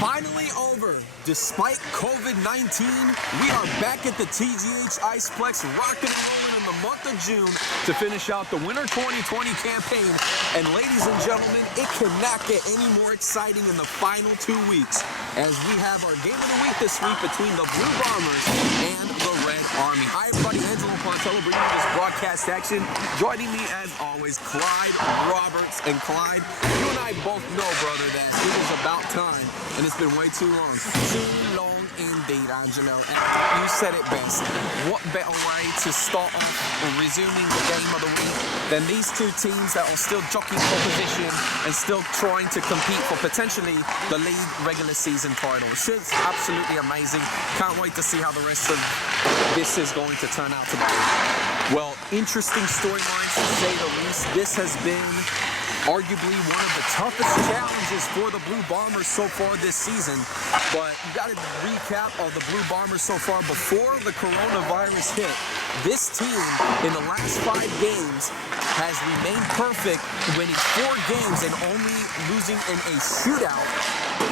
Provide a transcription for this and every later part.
finally over. Despite COVID-19, we are back at the TGH Iceplex, rocking and rolling in the month of June to finish out the Winter 2020 campaign. And ladies and gentlemen, it cannot get any more exciting in the final 2 weeks, as we have our game of the week this week between the Blue Bombers and the Red Army. Hi everybody, Angelo Pontello bringing you this broadcast action. Joining me as always, Clyde Roberts. And Clyde, you and I both know, brother, that it is about time, and it's been way too long. Too long indeed, Angelo. And you said it best. What better way to start off resuming the game of the week than these two teams that are still jockeying for position and still trying to compete for potentially the league regular season title. It's absolutely amazing. Can't wait to see how the rest of this is going to turn out today. Well, interesting storylines to say the least. This has been arguably one of the toughest challenges for the Blue Bombers so far this season. But you got to recap of the Blue Bombers so far before the coronavirus hit. This team, in the last 5 games, has remained perfect, winning 4 games and only losing in a shootout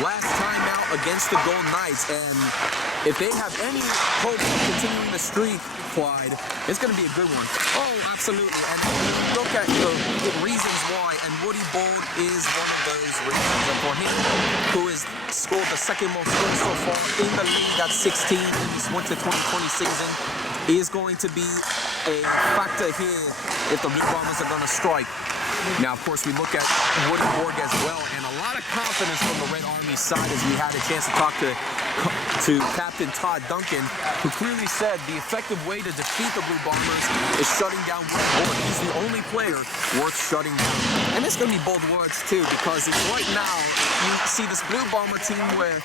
last time out against the Golden Knights. And if they have any hope of continuing the streak, Clyde, it's going to be a good one. Oh, absolutely. And look at the reasons why, and Woody Bold is one of those reasons. And for him, who has scored the second most goals so far in the league at 16 in this winter 2020 season, is going to be a factor here if the Blue Bombers are going to strike. Now, of course, we look at Woody Borg as well, and a lot of confidence from the Red Army side as we had a chance to talk to Captain Todd Duncan, who clearly said the effective way to defeat the Blue Bombers is shutting down Woody Borg. He's the only player worth shutting down. And it's going to be bold words, too, because it's right now you see this Blue Bomber team with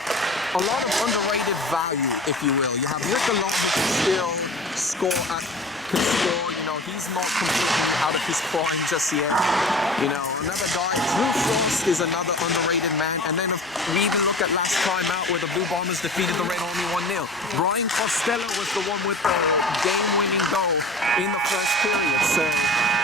a lot of underrated value, if you will. You have Rick alone who can still score, you know, he's not completely out of his prime just yet. You know, another guy, Drew Frost is another underrated man. And then we even look at last time out where the Blue Bombers defeated the Red Army 1-0. Brian Costello was the one with the game-winning goal in the first period. So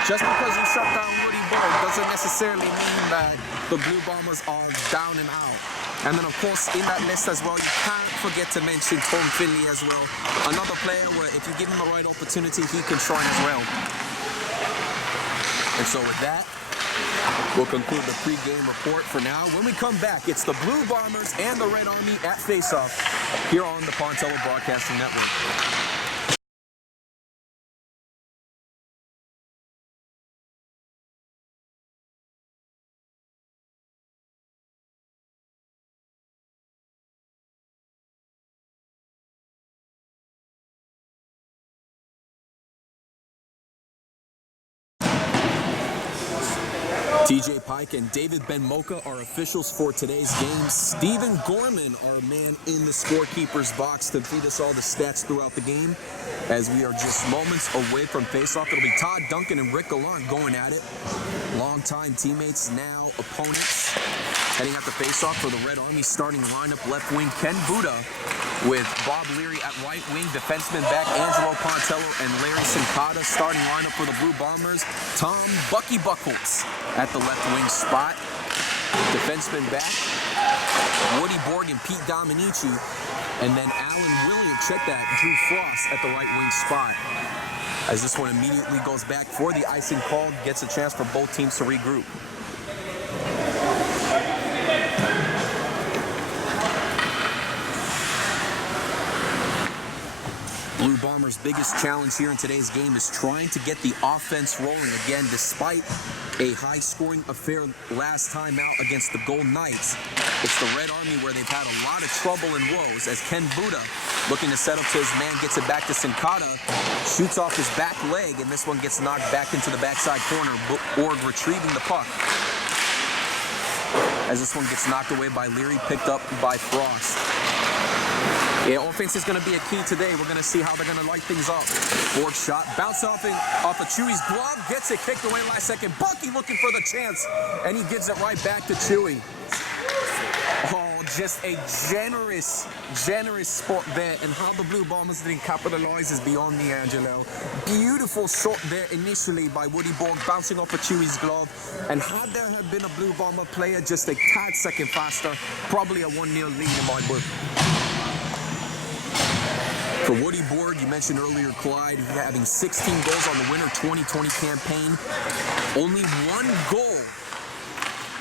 just because you shut down Woody Borg doesn't necessarily mean that the Blue Bombers are down and out. And then, of course, in that list as well, you can't forget to mention Tom Finley as well. Another player where if you give him the right opportunity, he can shine as well. And so with that, we'll conclude the pre-game report for now. When we come back, it's the Blue Bombers and the Red Army at face-off here on the Pontello Broadcasting Network. TJ Pike and David Ben-Moka are officials for today's game. Stephen Gorman, our man in the scorekeeper's box, to feed us all the stats throughout the game, as we are just moments away from face-off. It'll be Todd Duncan and Rick Gallant going at it. Longtime teammates, now opponents. Heading out the face-off for the Red Army starting lineup, left wing Ken Buda, with Bob Leary at right wing, defenseman back Angelo Pontello and Larry Sincata. Starting lineup for the Blue Bombers, Tom Bucky Buckles at the left wing spot. Defenseman back, Woody Borg and Pete Dominici. And then Alan Williams, check that, Drew Frost at the right wing spot. As this one immediately goes back for the icing call, gets a chance for both teams to regroup. Blue Bombers' biggest challenge here in today's game is trying to get the offense rolling again, despite a high-scoring affair last time out against the Golden Knights. It's the Red Army where they've had a lot of trouble and woes, as Ken Buda, looking to set up to his man, gets it back to Sincata, shoots off his back leg, and this one gets knocked back into the backside corner, Borg retrieving the puck. As this one gets knocked away by Leary, picked up by Frost. Yeah, offense is going to be a key today. We're going to see how they're going to light things up. Borg shot, bounce off of Chewy's glove, gets it kicked away last second. Bucky looking for the chance, and he gives it right back to Chewy. Oh, just a generous spot there, and how the Blue Bombers didn't capitalize is beyond me, Angelo. Beautiful shot there initially by Woody Borg, bouncing off of Chewy's glove, and had there had been a Blue Bomber player just a tad second faster, probably a 1-0 lead in my book. For Woody Borg, you mentioned earlier, Clyde, having 16 goals on the Winter 2020 campaign. Only one goal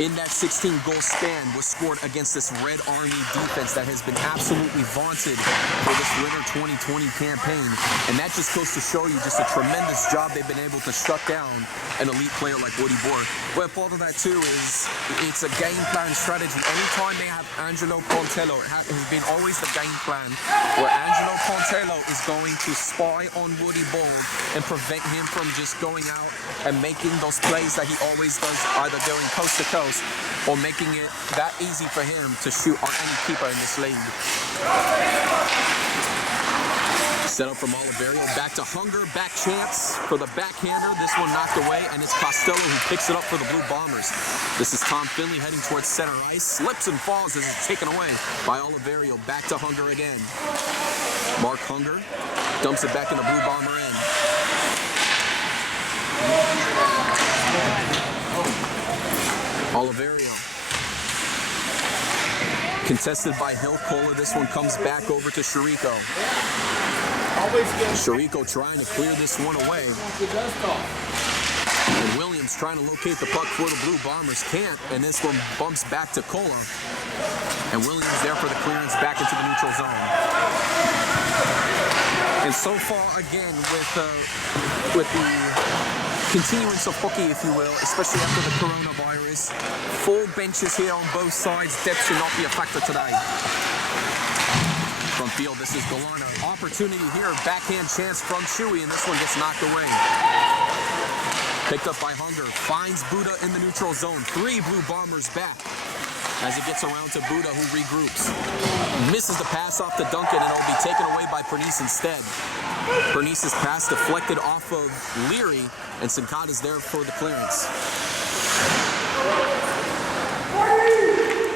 in that 16-goal span was scored against this Red Army defense that has been absolutely vaunted for this Winter 2020 campaign. And that just goes to show you just a tremendous job they've been able to shut down an elite player like Woody Borg. Well, part of that, too, is it's a game plan strategy. Anytime they have Angelo Pontello, it has been always the game plan where Angelo Pontello is going to spy on Woody Borg and prevent him from just going out and making those plays that he always does, either going coast to coast or making it that easy for him to shoot on any keeper in this league. Set up from Oliverio, back to Hunger, back chance for the backhander. This one knocked away, and it's Costello who picks it up for the Blue Bombers. This is Tom Finley heading towards center ice, slips and falls as it's taken away by Oliverio. Back to Hunger again. Mark Hunger dumps it back in the Blue Bomber end. Oliverio. Contested by Hill Kohler. This one comes back over to Chirico. Chirico trying to clear this one away. And Williams trying to locate the puck for the Blue Bombers. Can't. And this one bumps back to Kola. And Williams there for the clearance back into the neutral zone. And so far, again, with the continuance of hockey, if you will, especially after the coronavirus, full benches here on both sides. Depth should not be a factor today. From field, this is Galana. Opportunity here, backhand chance from Chewy, and this one gets knocked away. Picked up by Hunger, finds Buddha in the neutral zone. 3 Blue Bombers back as it gets around to Buddha, who regroups. Misses the pass off to Duncan, and it'll be taken away by Pernice instead. Pernice's pass deflected off of Leary, and Sincata's there for the clearance.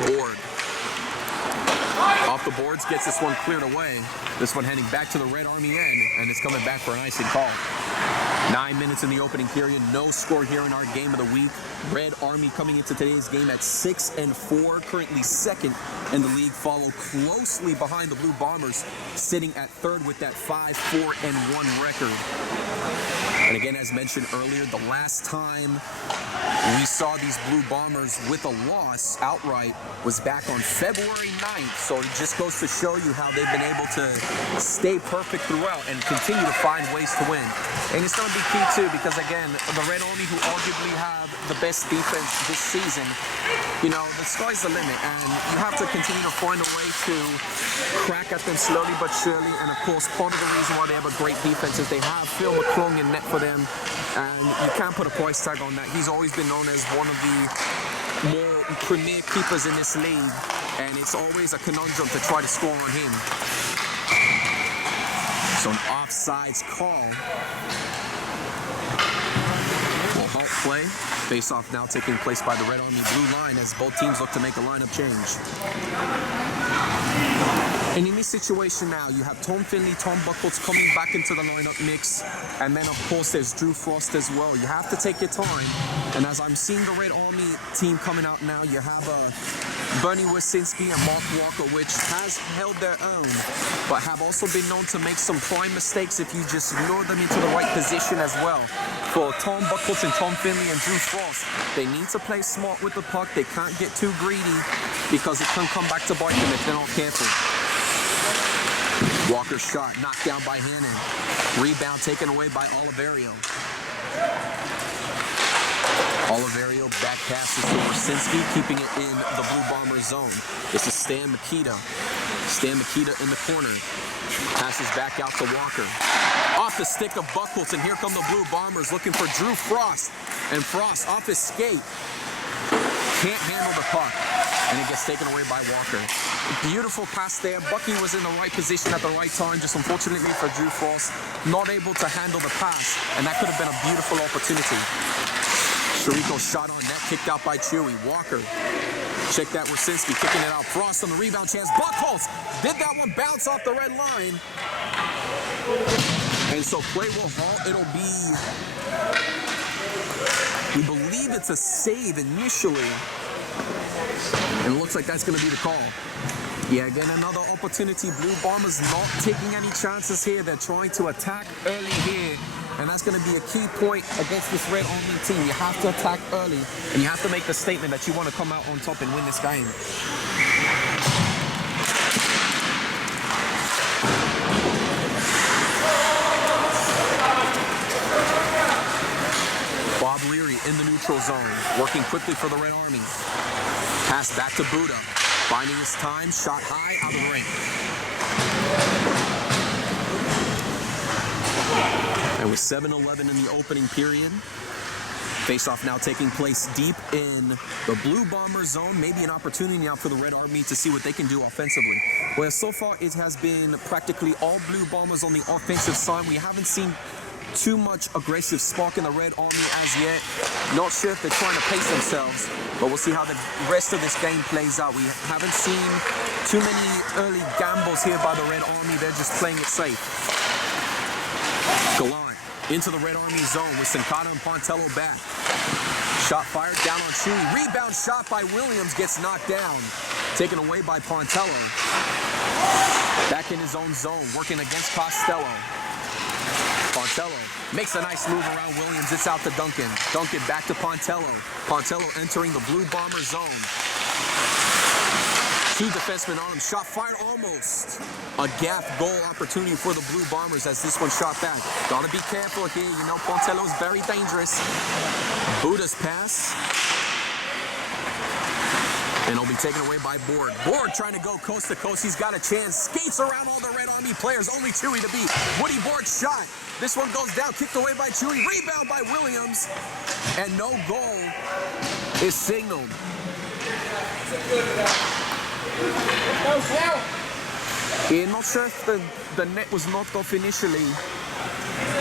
Board. Off the boards, gets this one cleared away. This one heading back to the Red Army end, and it's coming back for an icing call. 9 minutes in the opening period, no score here in our game of the week. Red Army coming into today's game at 6-4, currently second in the league, followed closely behind the Blue Bombers, sitting at third with that 5-4-1 record. And again, as mentioned earlier, the last time we saw these Blue Bombers with a loss outright was back on February 9th. So it just goes to show you how they've been able to stay perfect throughout and continue to find ways to win. And it's going to be key, too, because, again, the Red Army, who arguably have the best defense this season, you know, the sky's the limit. And you have to continue to find a way to crack at them slowly but surely. And, of course, part of the reason why they have a great defense is they have Phil McClung in net for them. And you can't put a price tag on that. He's always been known as one of the more premier keepers in this league. And it's always a conundrum to try to score on him. So an offsides call. Will halt play. Face-off now taking place by the Red Army blue line as both teams look to make a lineup change. And in this situation now, you have Tom Finley, Tom Buckles coming back into the lineup mix. And then, of course, there's Drew Frost as well. You have to take your time. And as I'm seeing the Red Army team coming out now, you have Bernie Wasinski and Mark Walker, which has held their own, but have also been known to make some prime mistakes if you just lure them into the right position as well. For Tom Buckles and Tom Finley and Drew Frost, they need to play smart with the puck. They can't get too greedy because it can come back to bite them if they're not careful. Walker's shot knocked down by Hannon. Rebound taken away by Oliverio. Oliverio back passes to Warsinski, keeping it in the Blue Bomber zone. This is Stan Mikita. Stan Mikita in the corner. Passes back out to Walker. Off the stick of Buckles, and here come the Blue Bombers looking for Drew Frost. And Frost off his skate. Can't handle the puck. And it gets taken away by Walker. Beautiful pass there. Bucky was in the right position at the right time. Just unfortunately for Drew Frost, not able to handle the pass. And that could have been a beautiful opportunity. Chirico shot on net, kicked out by Chewy. Walker Check that, Wersinski kicking it out. Frost on the rebound chance. Buckholz did that one bounce off the red line. And so play will halt. It'll be, we believe it's a save initially. And it looks like that's going to be the call. Yeah, again, another opportunity. Blue Bombers not taking any chances here. They're trying to attack early here. And that's going to be a key point against this Red Army team. You have to attack early, and you have to make the statement that you want to come out on top and win this game. Bob Leary in the neutral zone, working quickly for the Red Army. Pass back to Buddha, finding his time, shot high, out of the ring. And with 7-11 in the opening period, face-off now taking place deep in the Blue Bomber zone. Maybe an opportunity now for the Red Army to see what they can do offensively. Well, so far it has been practically all Blue Bombers on the offensive side. We haven't seen too much aggressive spark in the Red Army as yet. Not sure if they're trying to pace themselves, but we'll see how the rest of this game plays out. We haven't seen too many early gambles here by the Red Army. They're just playing it safe. Gallant into the Red Army zone with Sincata and Pontello back. Shot fired down on Chewy. Rebound shot by Williams gets knocked down. Taken away by Pontello. Back in his own zone, working against Costello. Pontello makes a nice move around Williams. It's out to Duncan. Duncan back to Pontello. Pontello entering the Blue Bomber zone. Two defensemen on him. Shot fired almost. A gap goal opportunity for the Blue Bombers as this one shot back. Gotta be careful here. You know, Pontello's very dangerous. Buddha's pass. And it'll be taken away by Borg. Borg trying to go coast to coast. He's got a chance. Skates around all the Red Army players. Only Chewy to beat. Woody Borg shot. This one goes down. Kicked away by Chewy. Rebound by Williams. And no goal is signaled. Yeah, not sure if the net was knocked off initially.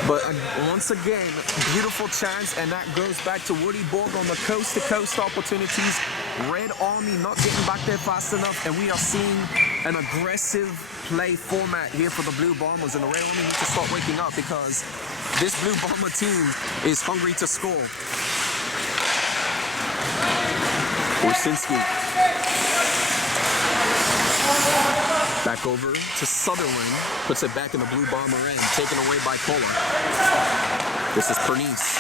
But once again, beautiful chance, and that goes back to Woody Borg on the coast-to-coast opportunities. Red Army not getting back there fast enough, and we are seeing an aggressive play format here for the Blue Bombers, and the Red Army need to start waking up because this Blue Bomber team is hungry to score. Wersinski. Back over to Sutherland, puts it back in the Blue Bomber end, taken away by Kola. This is Pernice.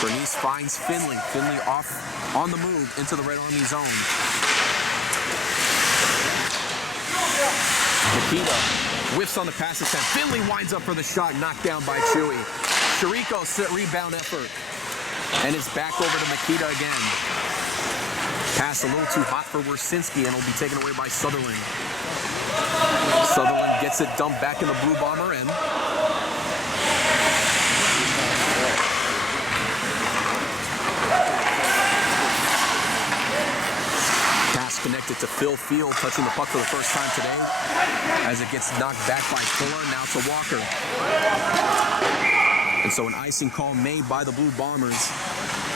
Pernice finds Finley. Finley off on the move into the Red Army zone. Nikita whiffs on the pass attempt. Finley winds up for the shot, knocked down by Chewy. Chirico rebound effort. And it's back over to Nikita again. Pass a little too hot for Wersinski, and it'll be taken away by Sutherland. Sutherland gets it dumped back in the Blue Bomber end. Pass connected to Phil Field, touching the puck for the first time today, as it gets knocked back by Fuller, now to Walker. And so an icing call made by the Blue Bombers,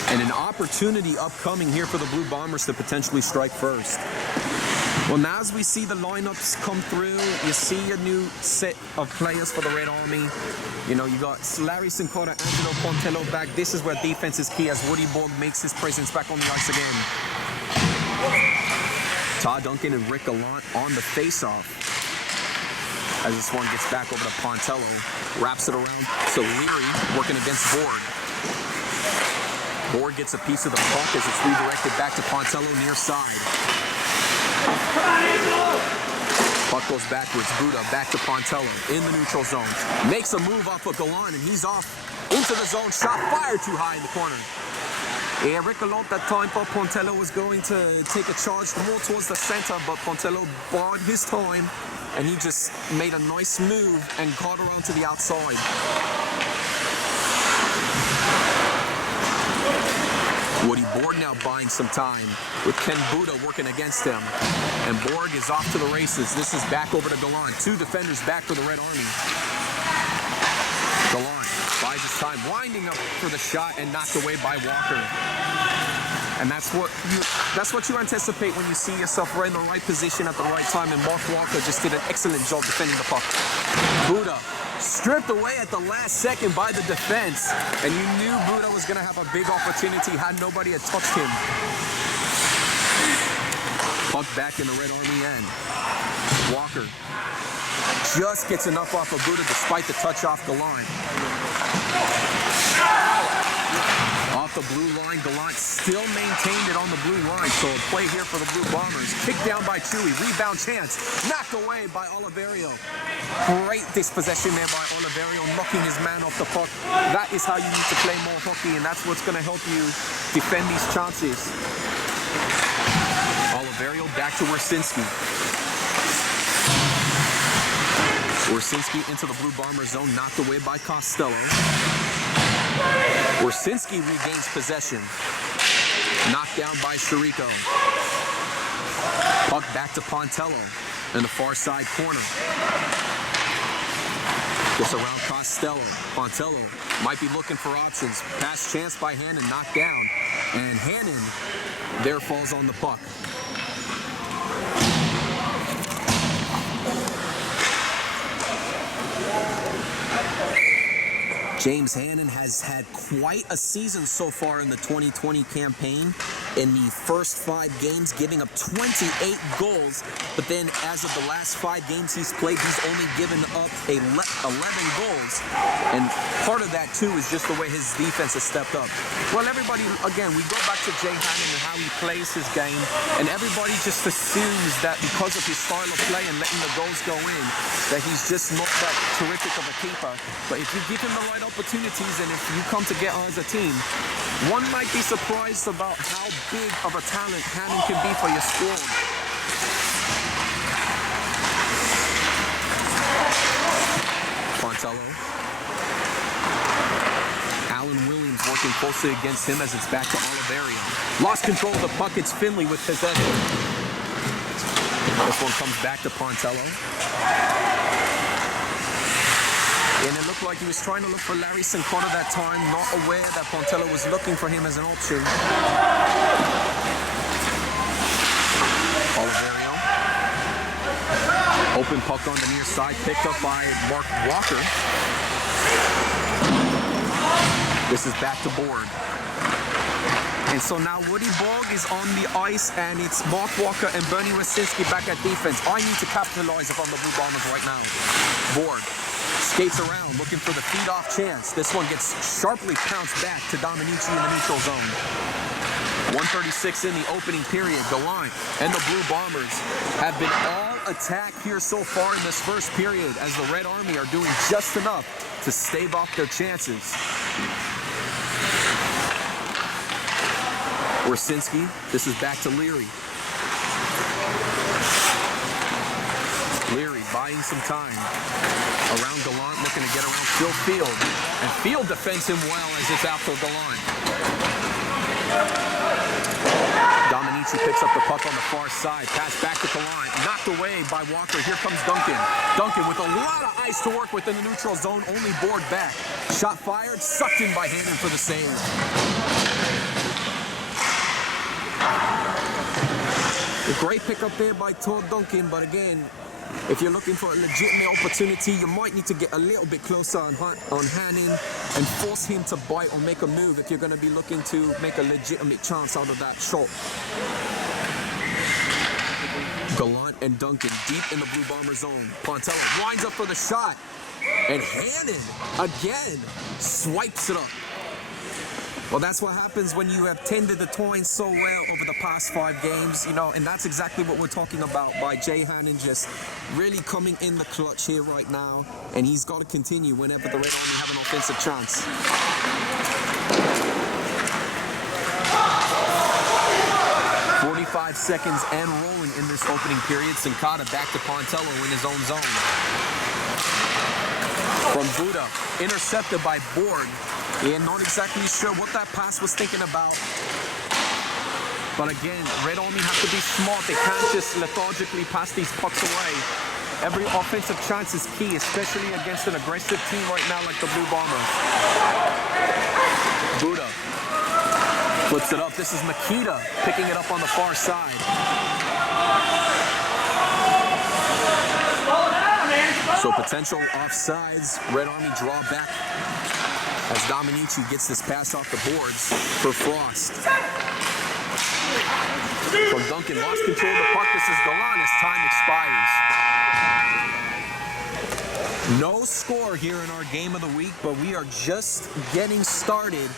and an opportunity upcoming here for the Blue Bombers to potentially strike first. Well, now as we see the lineups come through, you see a new set of players for the Red Army. You know, you got Larry Sincata, Angelo Pontello back. This is where defense is key as Woody Borg makes his presence back on the ice again. Todd Duncan and Rick Gallant on the face-off. As this one gets back over to Pontello, wraps it around to Leary, working against Borg. Borg gets a piece of the puck as it's redirected back to Pontello near side. Puck goes backwards. Buddha back to Pontello in the neutral zone. Makes a move off of Gallant, and he's off into the zone. Shot fired too high in the corner. Yeah, Rick Gallant that time thought Pontello was going to take a charge more towards the center, but Pontello barred his time, and he just made a nice move and caught around to the outside. Woody Borg now buying some time with Ken Buddha working against him. And Borg is off to the races. This is back over to Gallant. Two defenders back for the Red Army. Gallant buys his time, winding up for the shot and knocked away by Walker. And that's what you anticipate when you see yourself right in the right position at the right time. And Mark Walker just did an excellent job defending the puck. Buddha stripped away at the last second by the defense. And you knew Buddha was going to have a big opportunity had nobody had touched him. Puck back in the Red Army end. Walker just gets enough off of Buddha despite the touch off the line. Off the blue line, Gallant still maintained it on the blue line, so a play here for the Blue Bombers. Kicked down by Chewy, rebound chance, knocked away by Oliverio. Great dispossession there by Oliverio, knocking his man off the puck. That is how you need to play more hockey, and that's what's going to help you defend these chances. Oliverio back to Wersinski. Wersinski into the Blue Bomber zone, knocked away by Costello. Wersinski regains possession. Knocked down by Chirico. Puck back to Pontello in the far side corner. Gets around Costello. Pontello might be looking for options. Pass chance by Hannon, knocked down. And Hannon there falls on the puck. James Hannon has had quite a season so far in the 2020 campaign. In the first 5 games, giving up 28 goals. But then as of the last 5 games he's played, he's only given up 11 goals. And part of that, too, is just the way his defense has stepped up. Well, everybody, again, we go back to Jay Hannon and how he plays his game. And everybody just assumes that because of his style of play and letting the goals go in, that he's just not that terrific of a keeper. But if you give him the right opportunities and if you come together as a team, one might be surprised about how big of a talent Hannon can be for your squad. Pontello. Alan Williams working closely against him as it's back to Oliverio. Lost control of the puck. It's Finley with possession. This one comes back to Pontello. And it looked like he was trying to look for Larry Cincotta that time, not aware that Pontello was looking for him as an option. Oliverio. Open puck on the near side, picked up by Mark Walker. This is back to Board. And so now Woody Borg is on the ice, and it's Mark Walker and Bernie Wersinski back at defense. I need to capitalize upon the Blue Bombers right now. Borg skates around, looking for the feed-off chance. This one gets sharply pounced back to Dominici in the neutral zone. 1:36 in the opening period. Gallant and the Blue Bombers have been all attack here so far in this first period, as the Red Army are doing just enough to stave off their chances. Wersinski, this is back to Leary. Leary buying some time. Around Gallant, looking to get around Phil Field. And Field defends him well as it's out to Gallant. Dominici picks up the puck on the far side. Pass back to Gallant. Knocked away by Walker. Here comes Duncan. Duncan with a lot of ice to work with in the neutral zone. Only Board back. Shot fired. Sucked in by Hannon for the save. A great pickup there by Todd Duncan, but again, if you're looking for a legitimate opportunity, you might need to get a little bit closer on Hannon and force him to bite or make a move if you're going to be looking to make a legitimate chance out of that shot. Gallant and Duncan deep in the Blue Bomber zone. Pontello winds up for the shot, and Hannon again swipes it up. Well, that's what happens when you have tended the toys so well over the past 5 games, you know, and that's exactly what we're talking about by Jay Hannon just really coming in the clutch here right now, and he's got to continue whenever the Red Army have an offensive chance. "45 seconds and rolling in this opening period. Cincotta back to Pontello in his own zone. From Buddha, intercepted by Board. Yeah, not exactly sure what that pass was thinking about. But again, Red Army have to be smart. They can't just lethargically pass these pucks away. Every offensive chance is key, especially against an aggressive team right now like the Blue Bombers. Buddha Flips it up. This is Makita picking it up on the far side. So potential offsides. Red Army draw back as Dominici gets this pass off the boards for Frost. From Duncan, lost control of the puck. This is Galan as time expires. No score here in our game of the week, but we are just getting started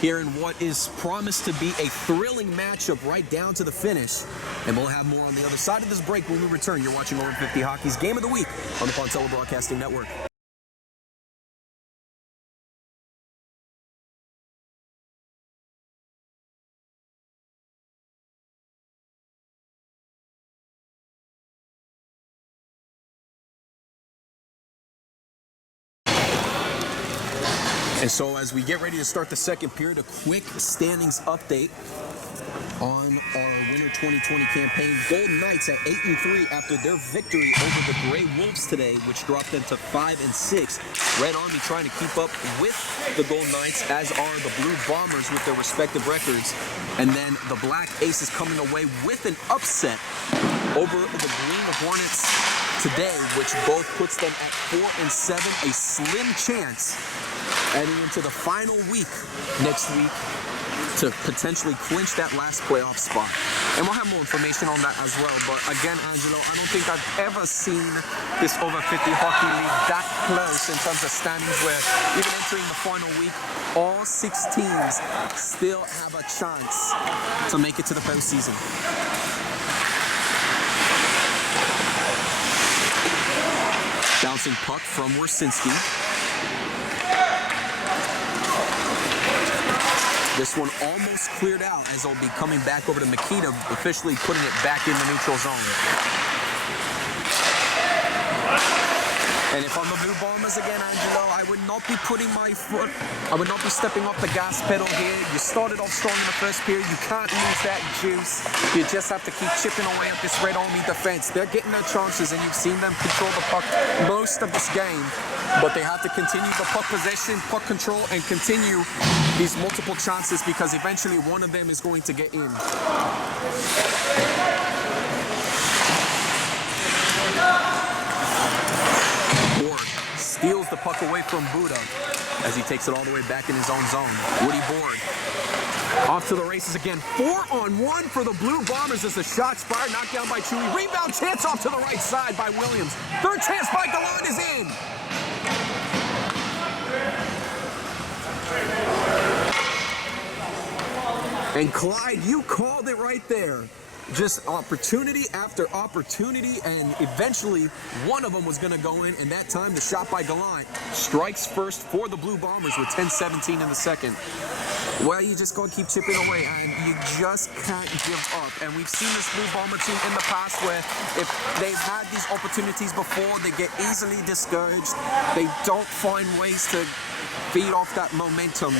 here in what is promised to be a thrilling matchup right down to the finish. And we'll have more on the other side of this break when we return. You're watching Over 50 Hockey's Game of the Week on the Pontello Broadcasting Network. And so as we get ready to start the second period, a quick standings update on our Winter 2020 campaign. Golden Knights at 8-3 after their victory over the Gray Wolves today, which dropped them to 5-6. Red Army trying to keep up with the Golden Knights, as are the Blue Bombers with their respective records. And then the Black Aces coming away with an upset over the Green Hornets today, which both puts them at 4-7, a slim chance heading into the final week next week to potentially clinch that last playoff spot. And we'll have more information on that as well. But again, Angelo, I don't think I've ever seen this Over 50 Hockey League that close in terms of standings, where even entering the final week, all 6 teams still have a chance to make it to the postseason. Bouncing puck from Wersinski. This one almost cleared out, as they'll be coming back over to Makita, officially putting it back in the neutral zone. And if I'm the Blue Bombers again, Angelo, I would not be stepping off the gas pedal here. You started off strong in the first period. You can't lose that juice. You just have to keep chipping away at this Red Army defense. They're getting their chances, and you've seen them control the puck most of this game. But they have to continue the puck possession, puck control, and continue these multiple chances, because eventually one of them is going to get in. Borg steals the puck away from Buda as he takes it all the way back in his own zone. Woody Borg off to the races again. 4-on-1 for the Blue Bombers as the shot's fired, knocked down by Chewy. Rebound chance off to the right side by Williams. Third chance by Galan is in. And Clyde, you called it right there. Just opportunity after opportunity, and eventually one of them was going to go in, and that time the shot by Gallant strikes first for the Blue Bombers with 10:17 in the second. Well, you just got to keep chipping away, and you just can't give up. And we've seen this Blue Bomber team in the past where if they've had these opportunities before, they get easily discouraged. They don't find ways to feed off that momentum.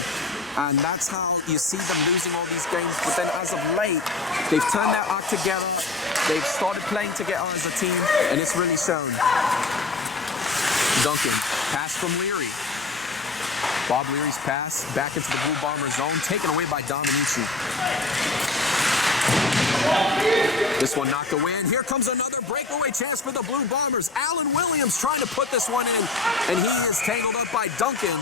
And that's how you see them losing all these games. But then as of late, they've turned their act together. They've started playing together as a team, and it's really shown. Duncan, pass from Leary. Bob Leary's pass back into the Blue Bomber zone, taken away by Dominici. This one knocked away, and here comes another breakaway chance for the Blue Bombers. Alan Williams trying to put this one in, and he is tangled up by Duncan,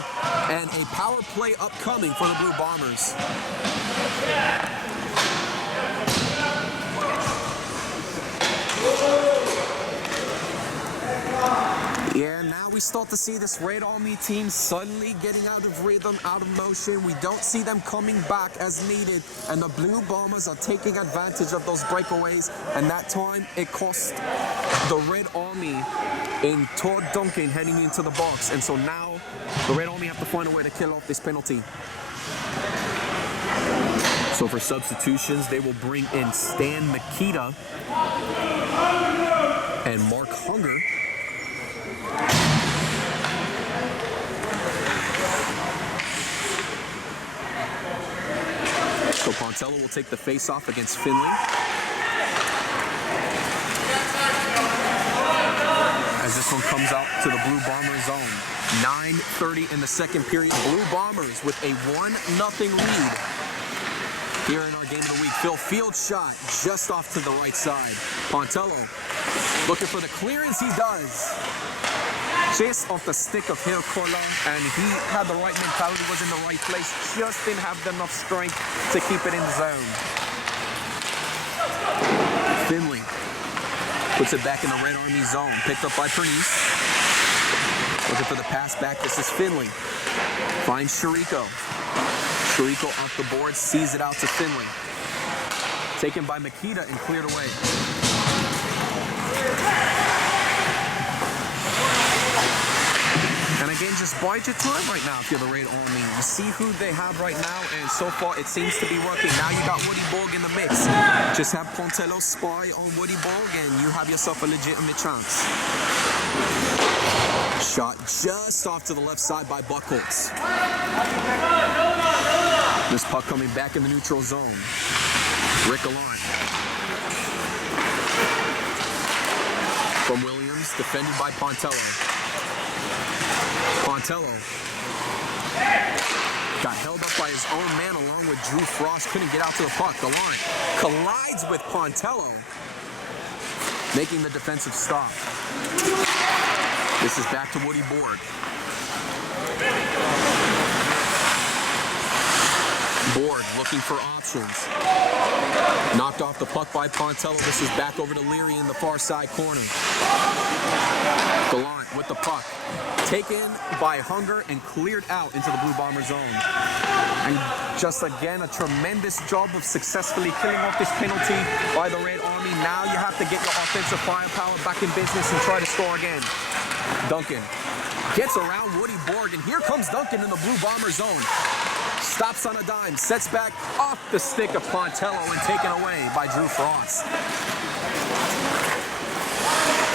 and a power play upcoming for the Blue Bombers. Yeah, now we start to see this Red Army team suddenly getting out of rhythm, out of motion. We don't see them coming back as needed, and the Blue Bombers are taking advantage of those breakaways, and that time it cost the Red Army in Todd Duncan heading into the box. And so now the Red Army have to find a way to kill off this penalty. So for substitutions, they will bring in Stan Makita and Mark Hunger. So Pontello will take the face-off against Finley. As this one comes out to the Blue Bomber zone. 9:30 in the second period. Blue Bombers with a 1-0 lead Here in our game of the week, Phil field shot just off to the right side. Pontello looking for the clearance, he does. Just off the stick of Hill Kola, and he had the right mentality, was in the right place, just didn't have enough strength to keep it in the zone. Finley puts it back in the Red Army zone, picked up by Pernice. Looking for the pass back, this is Finley. Finds Chirico. Chirico off the board, sees it out to Finley. Taken by Makita and cleared away. And again, just bide your time right now if you're the Red Army. You see who they have right now, and so far it seems to be working. Now you got Woody Borg in the mix. Just have Pontello spy on Woody Borg, and you have yourself a legitimate chance. Shot just off to the left side by Buckholz. This puck coming back in the neutral zone. Rick Gallant. From Williams, defended by Pontello. Pontello got held up by his own man along with Drew Frost. Couldn't get out to the puck. Gallant collides with Pontello, making the defensive stop. This is back to Woody Borg. Borg looking for options. Knocked off the puck by Pontello. This is back over to Leary in the far side corner. Gallant with the puck. Taken by Hunger and cleared out into the Blue Bomber zone. And just again, a tremendous job of successfully killing off this penalty by the Red Army. Now you have to get your offensive firepower back in business and try to score again. Duncan gets around Woody Borg, and here comes Duncan in the Blue Bomber zone. Stops on a dime, sets back off the stick of Pontello and taken away by Drew Frost.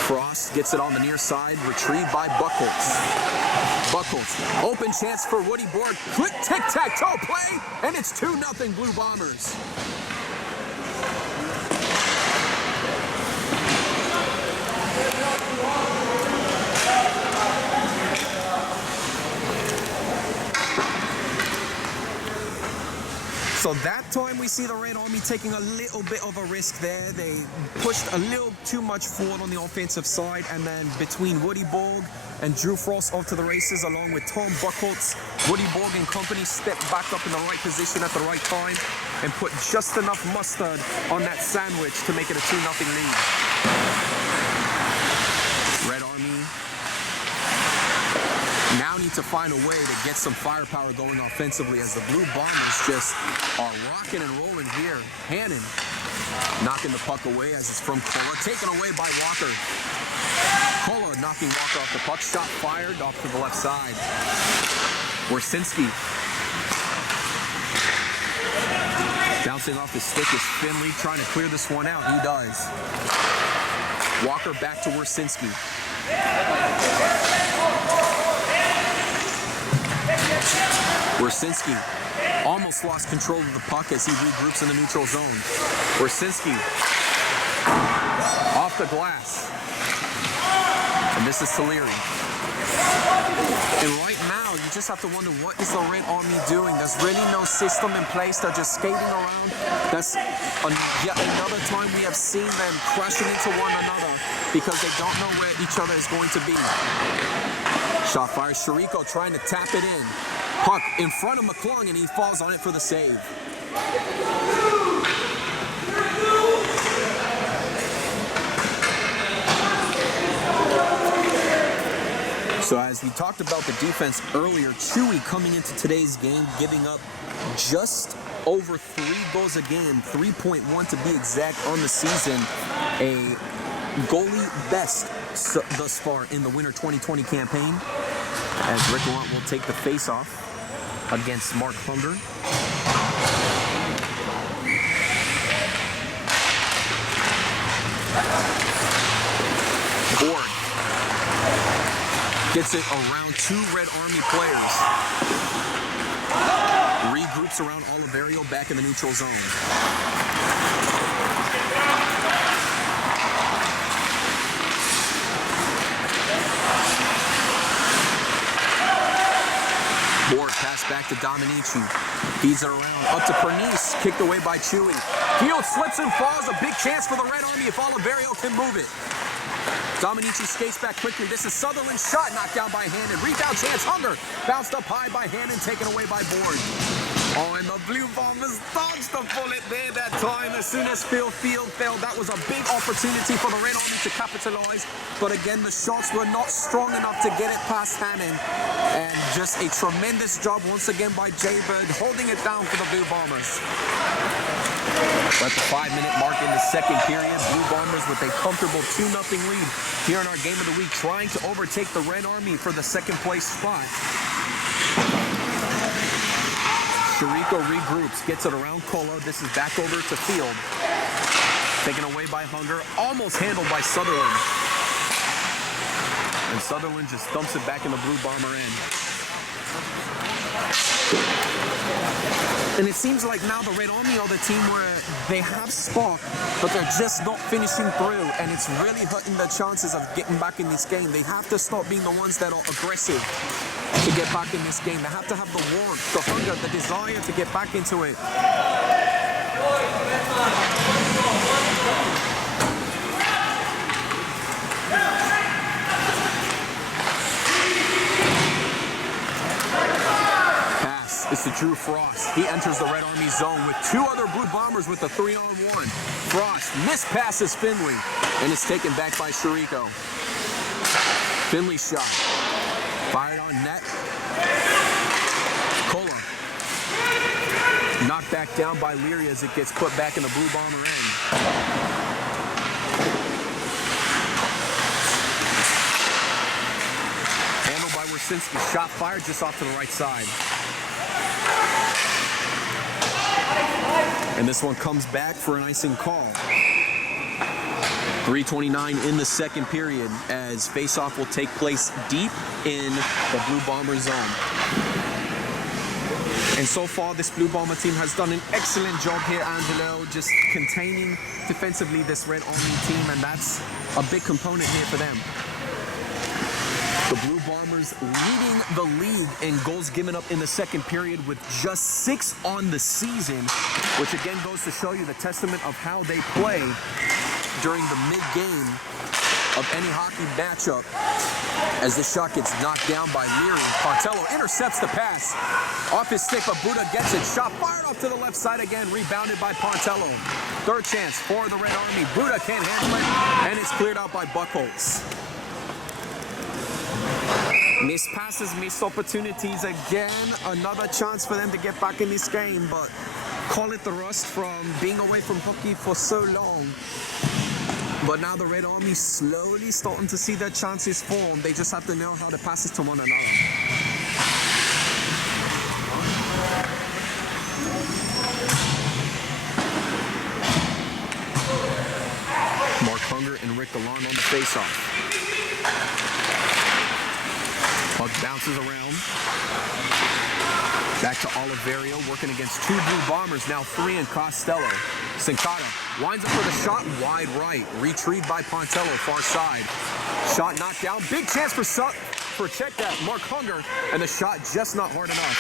Frost gets it on the near side, retrieved by Buckholz. Buckholz, open chance for Woody Borg. Quick tic-tac-toe play, and it's 2-0 Blue Bombers. So that time we see the Red Army taking a little bit of a risk there. They pushed a little too much forward on the offensive side, and then between Woody Borg and Drew Frost off to the races along with Tom Buckholz, Woody Borg and company stepped back up in the right position at the right time and put just enough mustard on that sandwich to make it a 2-0 lead. Red Army now need to find a way to get some firepower going offensively as the Blue Bombers just are rocking and rolling here. Hannon knocking the puck away as it's from Kola, taken away by Walker. Kola knocking Walker off the puck, shot fired off to the left side. Wersinski. Bouncing off the stick is Finley trying to clear this one out. He does. Walker back to Wersinski. Wersinski almost lost control of the puck as he regroups in the neutral zone. Wersinski off the glass. And this is to Leary. And right now, you just have to wonder, what is the Red Army doing? There's really no system in place. They're just skating around. That's yet another time we have seen them crashing into one another because they don't know where each other is going to be. Shot fired. Chirico trying to tap it in. Puck in front of McClung, and he falls on it for the save. So as we talked about the defense earlier, Chewy coming into today's game, giving up just over 3 goals a game, 3.1 to be exact on the season. A goalie best thus far in the Winter 2020 campaign. As Rick Gallant will take the face-off against Mark Hunger. Borg gets it around 2 Red Army players. Regroups around Oliverio back in the neutral zone. Borg pass back to Dominici feeds it around. Up to Pernice, kicked away by Chewy. Field slips and falls. A big chance for the Red Army if Oliverio can move it. Dominici skates back quickly. This is Sutherland's shot, knocked down by Hannon. Rebound chance, Hunger. Bounced up high by Hannon, taken away by Board. Oh, and the Blue Bombers dodged the bullet there that time. As soon as Field fell, that was a big opportunity for the Red Army to capitalize. But again, the shots were not strong enough to get it past Hannon. And just a tremendous job once again by Jaybird, holding it down for the Blue Bombers. We're at the 5-minute mark in the second period. Blue Bombers with a comfortable 2-0 lead here in our game of the week, trying to overtake the Red Army for the second place spot. Chirico regroups, gets it around Colo. This is back over to Field. Taken away by Hunger, almost handled by Sutherland. And Sutherland just dumps it back in the Blue Bomber end. And it seems like now the Red Army are the team where they have spark, but they're just not finishing through, and it's really hurting their chances of getting back in this game. They have to stop being the ones that are aggressive to get back in this game. They have to have the warmth, the hunger, the desire to get back into it. It's to Drew Frost. He enters the Red Army zone with 2 other Blue Bombers with a 3-on-1. Frost mispasses Finley, and it's taken back by Chirico. Finley shot. Fired on net. Cola. Knocked back down by Leary as it gets put back in the Blue Bomber end. Handled by Wersinski. Shot fired just off to the right side. And this one comes back for an icing call. 3:29 in the second period as faceoff will take place deep in the Blue Bomber zone. And so far, this Blue Bomber team has done an excellent job here, Angelo, just containing defensively this Red Army team, and that's a big component here for them. The Blue Bombers leading the league in goals given up in the second period with just 6 on the season, which again goes to show you the testament of how they play during the mid-game of any hockey matchup. As the shot gets knocked down by Leary, Pontello intercepts the pass. Off his stick, but Buddha gets it. Shot fired off to the left side again, rebounded by Pontello. Third chance for the Red Army. Buddha can't handle it, and it's cleared out by Buchholz. Missed passes, missed opportunities again. Another chance for them to get back in this game, but call it the rust from being away from hockey for so long. But now the Red Army slowly starting to see their chances form. They just have to know how to pass it to one another. Mark Hunger and Rick Gallant on the faceoff. Puck bounces around. Back to Oliverio, working against 2 Blue Bombers, now 3 in Costello. Sincata winds up for the shot, wide right. Retrieved by Pontello, far side. Shot knocked down. Big chance for check that, Mark Hunger, and the shot just not hard enough.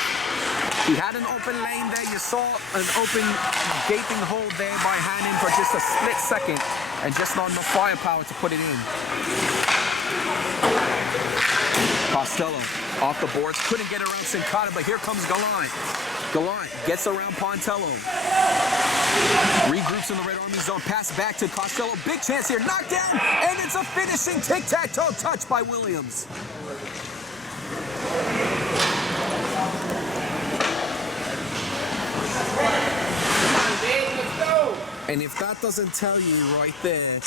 He had an open lane there. You saw an open gaping hole there by Hannon for just a split second, and just not enough firepower to put it in. Costello off the boards, couldn't get around Sincata, but here comes Gallant. Gallant gets around Pontello. Regroups in the Red Army zone, pass back to Costello. Big chance here, knocked down, and it's a finishing tic-tac-toe touch by Williams. And if that doesn't tell you right there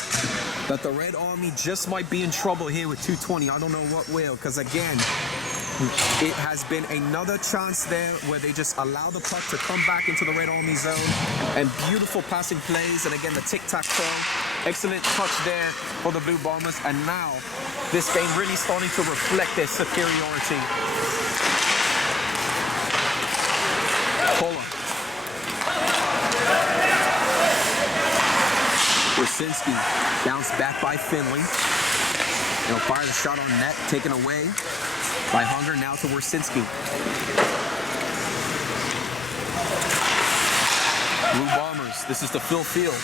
that the Red Army just might be in trouble here with 2:20, I don't know what will, because again, it has been another chance there where they just allow the puck to come back into the Red Army zone, and beautiful passing plays, and again, the tic-tac-toe. Excellent touch there for the Blue Bombers, and now this game really starting to reflect their superiority. Kola. Wersinski bounced back by Finley. He'll fire the shot on net, taken away by Hunger, now to Wersinski. Blue Bombers, this is to Phil Field.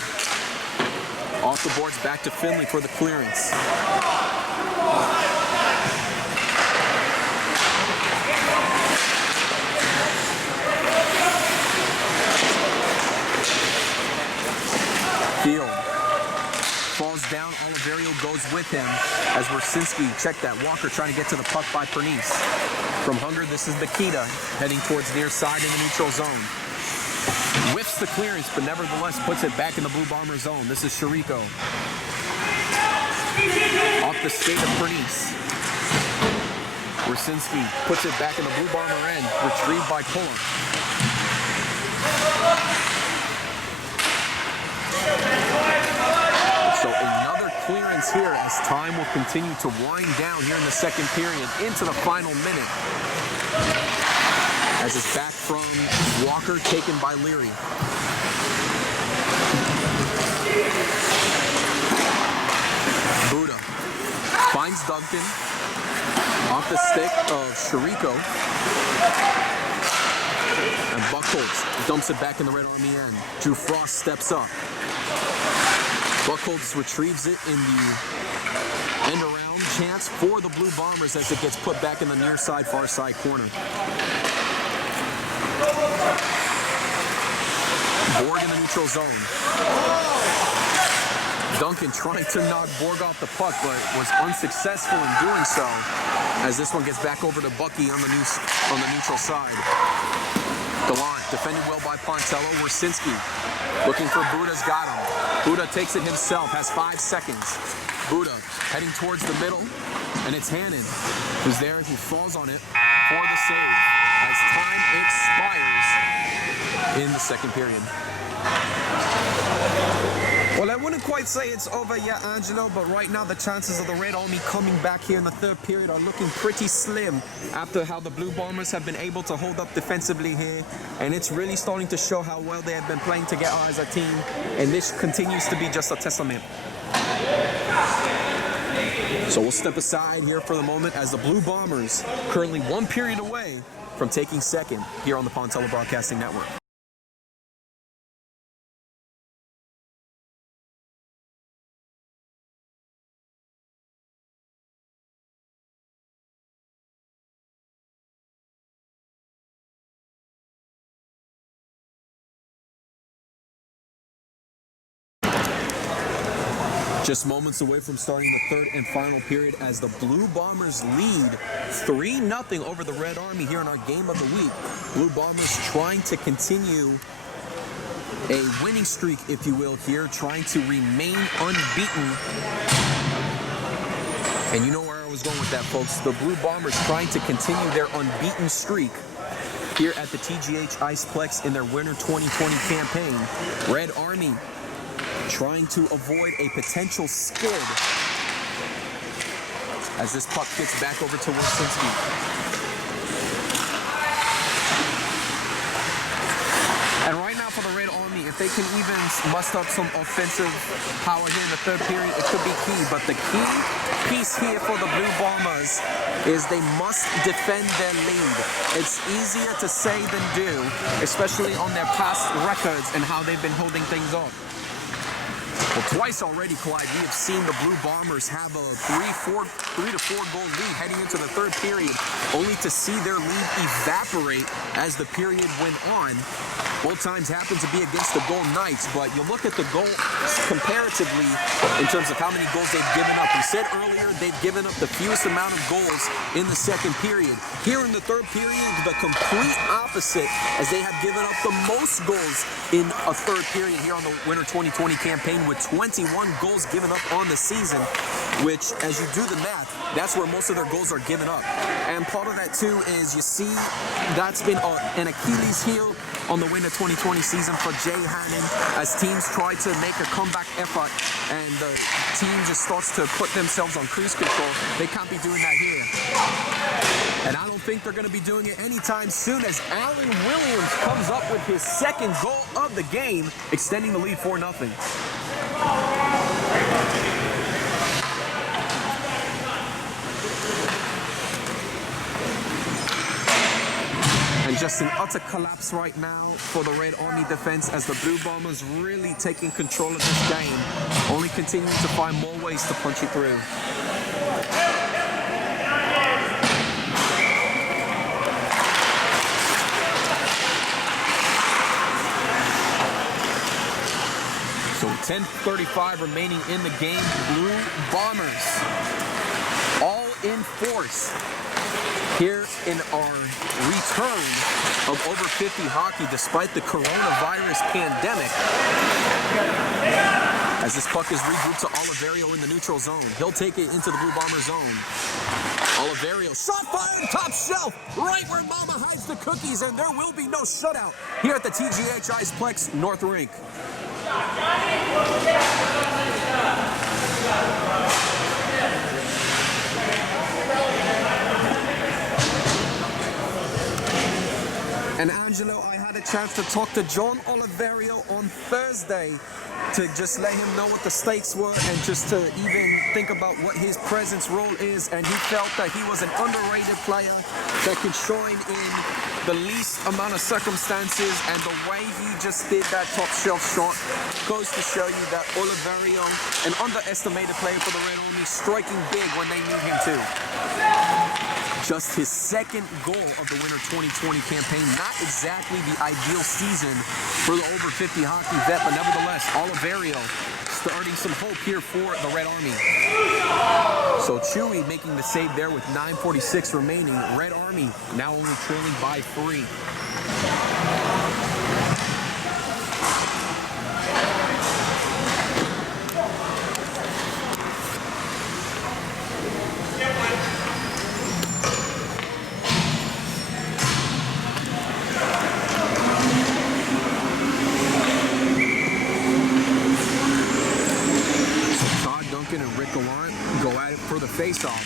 Off the boards, back to Finley for the clearance. Field falls down. Oliverio goes with him as Wersinski, check that, Walker trying to get to the puck by Pernice. From Hunger, this is Nikita heading towards near side in the neutral zone. Whiffs the clearance, but nevertheless puts it back in the Blue Bomber zone. This is Chirico. Off the skate of Pernice. Wersinski puts it back in the Blue Bomber end, retrieved by Pullum. So another clearance here as time will continue to wind down here in the second period into the final minute. As it's back from Walker, taken by Leary. Buddha finds Duncan off the stick of Chirico. And Buchholz dumps it back in the Red Army end. Drew Frost steps up. Buchholz retrieves it in the end around chance for the Blue Bombers as it gets put back in the near side, far side corner. Borg in the neutral zone. Duncan trying to knock Borg off the puck, but was unsuccessful in doing so as this one gets back over to Bucky on the neutral side. Gallant, defended well by Pontello. Wersinski looking for Buddha's got him. Buddha takes it himself, has 5 seconds. Buddha heading towards the middle, and it's Hannon who's there, who falls on it for the save as time expires in the second period. Well, I wouldn't quite say it's over yet, Angelo, but right now the chances of the Red Army coming back here in the third period are looking pretty slim after how the Blue Bombers have been able to hold up defensively here, and it's really starting to show how well they have been playing together as a team, and this continues to be just a testament. So we'll step aside here for the moment as the Blue Bombers currently 1 period away from taking second here on the Pontello Broadcasting Network. Just moments away from starting the third and final period as the Blue Bombers lead 3-0 over the Red Army here in our game of the week. Blue Bombers trying to continue a winning streak, if you will, here, trying to remain unbeaten. And you know where I was going with that, folks. The Blue Bombers trying to continue their unbeaten streak here at the TGH Iceplex in their Winter 2020 campaign. Red Army trying to avoid a potential skid as this puck gets back over to Wersinski. And right now for the Red Army, if they can even muster up some offensive power here in the third period, it could be key. But the key piece here for the Blue Bombers is they must defend their lead. It's easier to say than do, especially on their past records and how they've been holding things up. Well, twice already, Clyde, we have seen the Blue Bombers have a 3 to 4 goal lead heading into the third period, only to see their lead evaporate as the period went on. Both times happen to be against the Golden Knights, but you look at the goals comparatively in terms of how many goals they've given up. We said earlier they've given up the fewest amount of goals in the second period. Here in the third period, the complete opposite, as they have given up the most goals in a third period here on the Winter 2020 campaign, with 21 goals given up on the season, which, as you do the math, that's where most of their goals are given up. And part of that, too, is you see that's been an Achilles heel on the Winter 2020 season for Jay Hannon as teams try to make a comeback effort and the team just starts to put themselves on cruise control. They can't be doing that here. And I don't think they're going to be doing it anytime soon as Alan Williams comes up with his second goal of the game, extending the lead 4-0. And just an utter collapse right now for the Red Army defense as the Blue Bombers really taking control of this game, only continuing to find more ways to punch it through. So 10:35 remaining in the game. Blue Bombers all in force here in our return of over 50 hockey despite the coronavirus pandemic. As this puck is regrouped to Oliverio in the neutral zone. He'll take it into the Blue Bomber zone. Oliverio, shot fired, top shelf, right where Mama hides the cookies, and there will be no shutout here at the TGH Iceplex North Rink. And Angelo, I had a chance to talk to John Oliverio on Thursday to just let him know what the stakes were and just to even think about what his presence role is. And he felt that he was an underrated player that could shine in the least amount of circumstances. And the way he just did that top shelf shot goes to show you that Oliverio, an underestimated player for the Red Army, striking big when they need him to. Just his second goal of the winter 2020 campaign. Not exactly the ideal season for the over 50 hockey vet, but nevertheless, Oliverio starting some hope here for the Red Army. So Chewy making the save there with 9:46 remaining. Red Army now only trailing by 3. And Rick Gallant go at it for the face-off.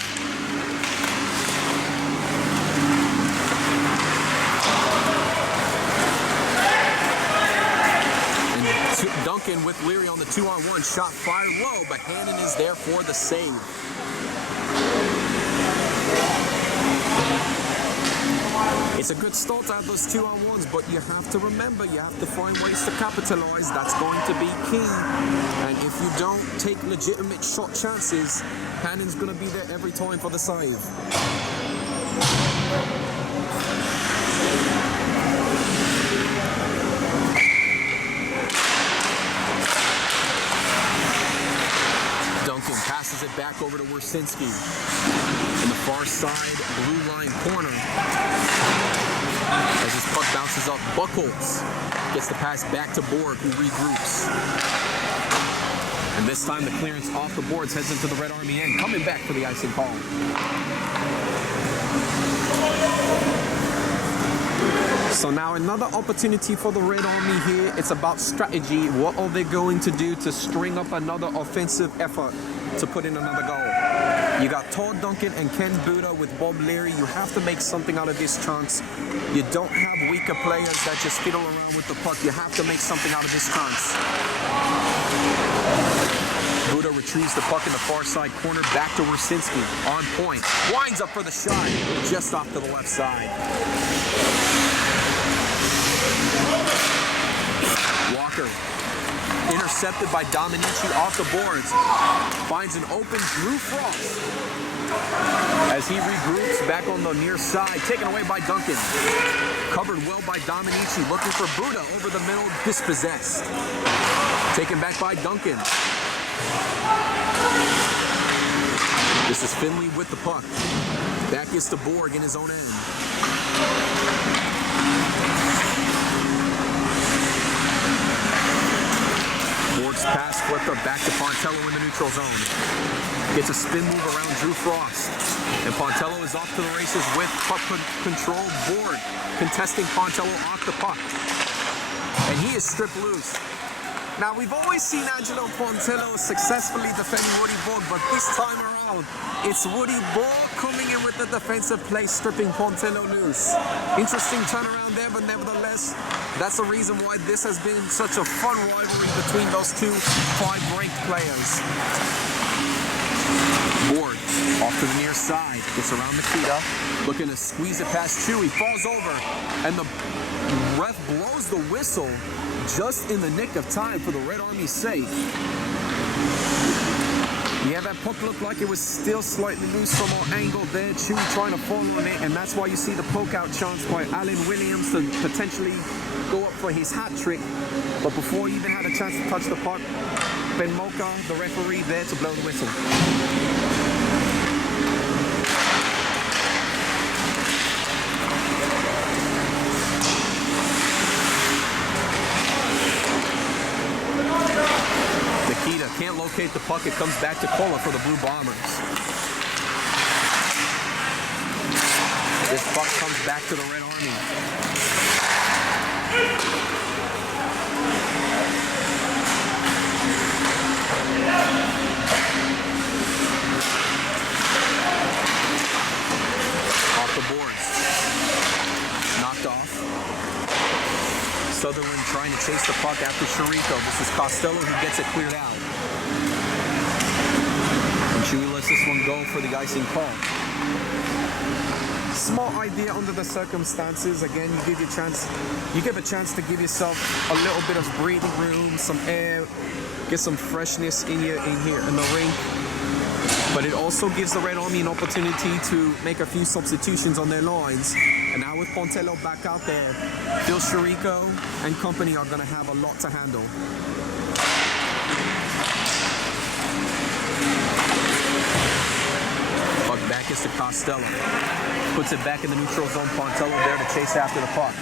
And Duncan with Leary on the 2-on-1, shot fired low, but Hannon is there for the save. It's a good start to have those 2-on-1s, but you have to remember, you have to find ways to capitalize. That's going to be key. And if you don't take legitimate shot chances, Hannon's going to be there every time for the save. Duncan passes it back over to Wersinski in the far side blue line corner. As his puck bounces up, Buchholz gets the pass back to Borg, who regroups. And this time the clearance off the boards heads into the Red Army end, coming back for the icing call. So now another opportunity for the Red Army here. It's about strategy. What are they going to do to string up another offensive effort to put in another goal? You got Todd Duncan and Ken Buda with Bob Leary. You have to make something out of this chance. You don't have weaker players that just fiddle around with the puck. You have to make something out of this chance. Buda retrieves the puck in the far side corner, back to Wersinski, on point. Winds up for the shot, just off to the left side. Walker, intercepted by Dominici off the boards. Finds an open Drew Frost as he regroups back on the near side, taken away by Duncan. Covered well by Dominici, looking for Buda over the middle, dispossessed. Taken back by Duncan. This is Finley with the puck. Back is to Borg in his own end. Borg's pass flipped up back to Pontello in the neutral zone. Gets a spin move around Drew Frost. And Pontello is off to the races with puck control. Borg contesting Pontello off the puck. And he is stripped loose. Now, we've always seen Angelo Pontello successfully defending Woody Borg, but this time around, it's Woody Borg coming in with the defensive play, stripping Pontello loose. Interesting turnaround there, but nevertheless, that's the reason why this has been such a fun rivalry between those two 5-ranked players. Borg Off to the near side. Gets around Nikita. Looking to squeeze it past Chewy. Falls over. And the ref blows the whistle just in the nick of time for the Red Army's sake. Yeah, that puck looked like it was still slightly loose from our angle there. Chewy trying to fall on it, and that's why you see the poke-out chance by Alan Williams to potentially go up for his hat trick. But before he even had a chance to touch the puck, Ben Mocha, the referee, there to blow the whistle. Nikita can't locate the puck. It comes back to Kola for the Blue Bombers. This puck comes back to the Red Army. Off the boards. Knocked off. Sutherland trying to chase the puck after Chirico. This is Costello who gets it cleared out. And Chewy lets this one go for the icing call. Smart idea under the circumstances. Again, you give a chance to give yourself a little bit of breathing room, some air, get some freshness in here in the rink. But it also gives the Red Army an opportunity to make a few substitutions on their lines. And now with Pontello back out there, Phil Chirico and company are going to have a lot to handle. Puck back is to Costello. Puts it back in the neutral zone. Pontello there to chase after the puck.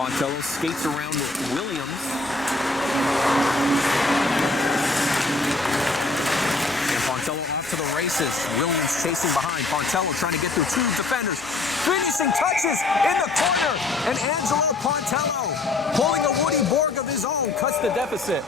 Pontello skates around with Williams. And Pontello off to the races. Williams chasing behind. Pontello trying to get through two defenders. Finishing touches in the corner. And Angelo Pontello, pulling a Woody Borg of his own, cuts the deficit.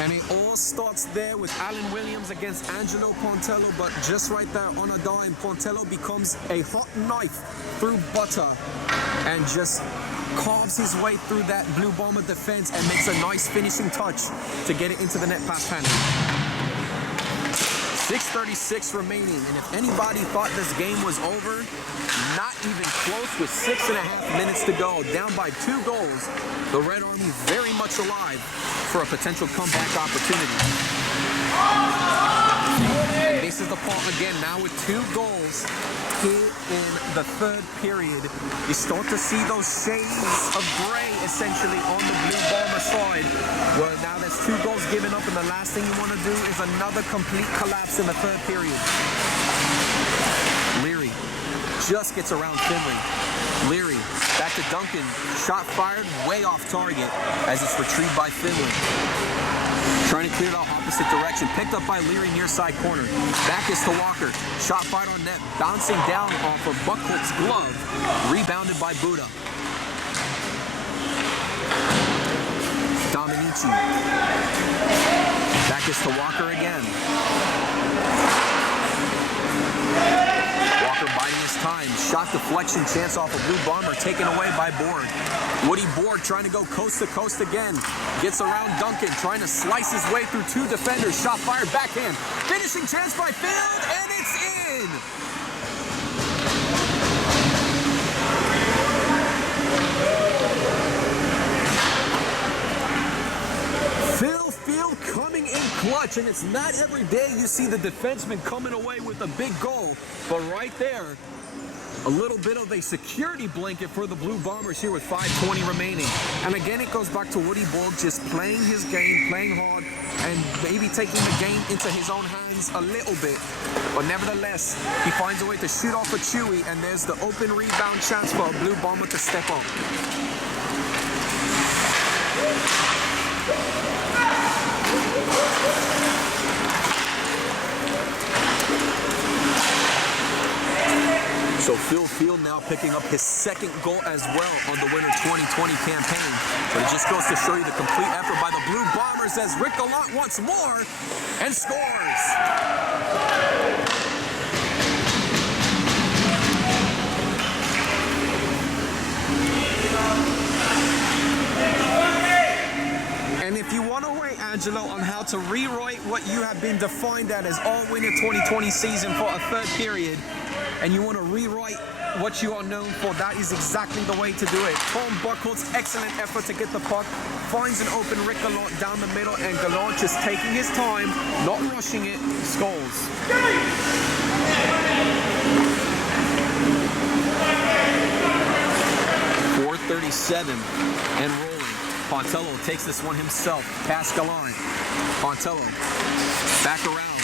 And it all starts there with Alan Williams against Angelo Pontello, but just right there on a dime, Pontello becomes a hot knife through butter and just carves his way through that Blue Bomber defense and makes a nice finishing touch to get it into the net past Panic. 6:36 remaining, and if anybody thought this game was over, not even close with 6.5 minutes to go. Down by 2 goals, the Red Army very much alive for a potential comeback opportunity. And this is the point again, now with 2 goals here in the third period. You start to see those shades of gray essentially on the Blue Bomber side. Well, now there's 2 goals given up, and the last thing you want to do is another complete collapse in the third period. Leary just gets around Finley. Leary back to Duncan. Shot fired way off target as it's retrieved by Finley. Trying to clear it out opposite direction. Picked up by Leary near side corner. Back is to Walker. Shot fired on net. Bouncing down off of Buckholt's glove. Rebounded by Buddha. Dominici. Back is to Walker again. Walker biding his time. Shot deflection chance off a Blue Bomber taken away by Borg. Woody Borg trying to go coast to coast again. Gets around Duncan, trying to slice his way through 2 defenders. Shot fired backhand. Finishing chance by Field, and it's in! Phil Field coming in clutch, and it's not every day you see the defenseman coming away with a big goal, but right there, a little bit of a security blanket for the Blue Bombers here with 5:20 remaining. And again, it goes back to Woody Borg just playing his game, playing hard, and maybe taking the game into his own hands a little bit. But nevertheless, he finds a way to shoot off a Chewy, and there's the open rebound chance for a Blue Bomber to step up. So Phil Field now picking up his 2nd goal as well on the Winter 2020 campaign. But it just goes to show you the complete effort by the Blue Bombers as Rick Gallant wants more and scores. to rewrite what you have been defined as all winter 2020 season for a third period, and you want to rewrite what you are known for, that is exactly the way to do it. Tom Buckholt's excellent effort to get the puck, finds an open Rick Gallant down the middle, and Gallant just taking his time, not rushing it, scores. 4:37 and rolling. Pontello takes this one himself, past Gallant. Pontello back around.